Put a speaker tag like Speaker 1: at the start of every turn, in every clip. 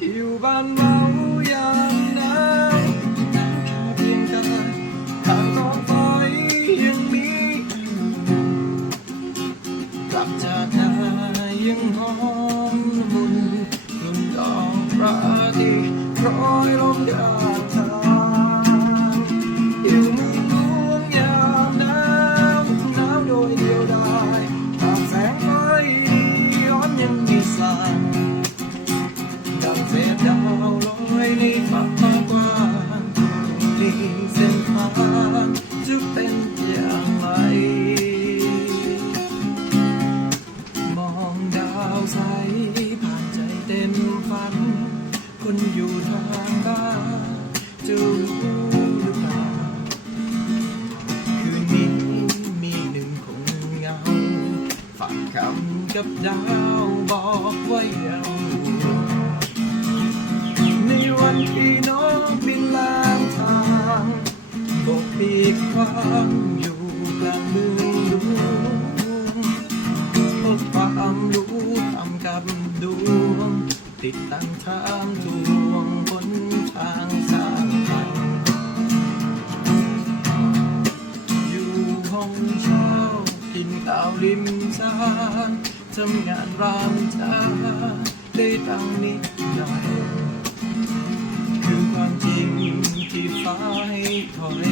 Speaker 1: อยู่บ้านเมา คนอยู่ทางบ้านจะรู้หรือเปล่า คืนนี้มีหนึ่งคงเงาฝากคำกับดาวบอกไว้เอาในวันที่น้องบินลางทางบอกปีกความอยู่กลางเมืองหลวงพบความรู้ทำกับดวง ติดตั้งทางทวงบนทางสร้างสรรค์อยู่ห้องเช่ากินข้าวริมสานทำงานรามจาได้ตังนิดหน่อยคือความจริงที่ฟ้าให้ถอย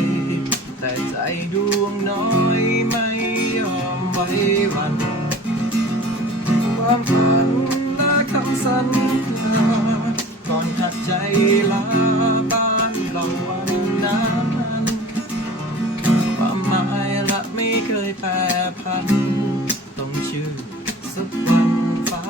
Speaker 1: แต่ใจดวงน้อยไม่ยอมไว้วัน ความฝัน คำสัญญาก่อนหัดใจลาบ้านเราวันนั้นความหมายละไม่เคยแปรพันต้องชื่อสักวันฟ้า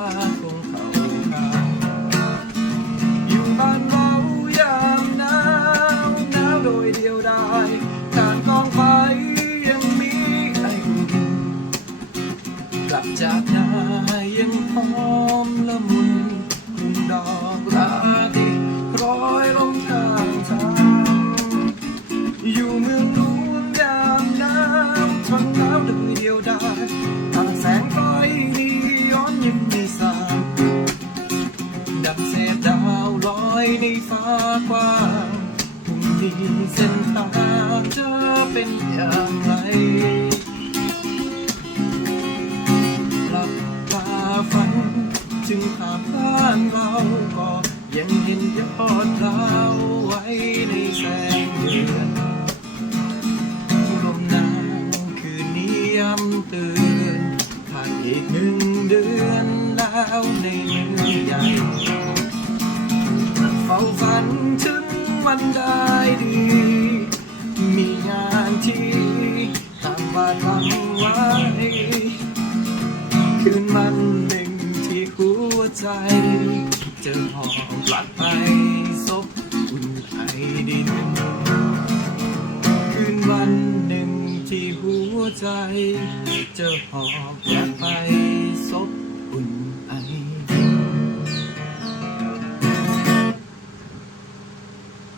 Speaker 1: ิ่งนี้เส้นทางจะเป็นอย่างไรหลับตาฝันจึงผ่านบ้านเราก็ยังเห็นยอดดาวไว้ในแสงเดือนลมหนาวคืนนี้ย้ำเตือนผ่านอีกหนึ่งเดือนแล้วในเมืองใหญ่ มาทำไว้ คืนวันหนึ่งที่หัวใจ จะหอบกลับไปซบอุ่นไอดิน คืนวันหนึ่งที่หัวใจ จะหอบกลับไป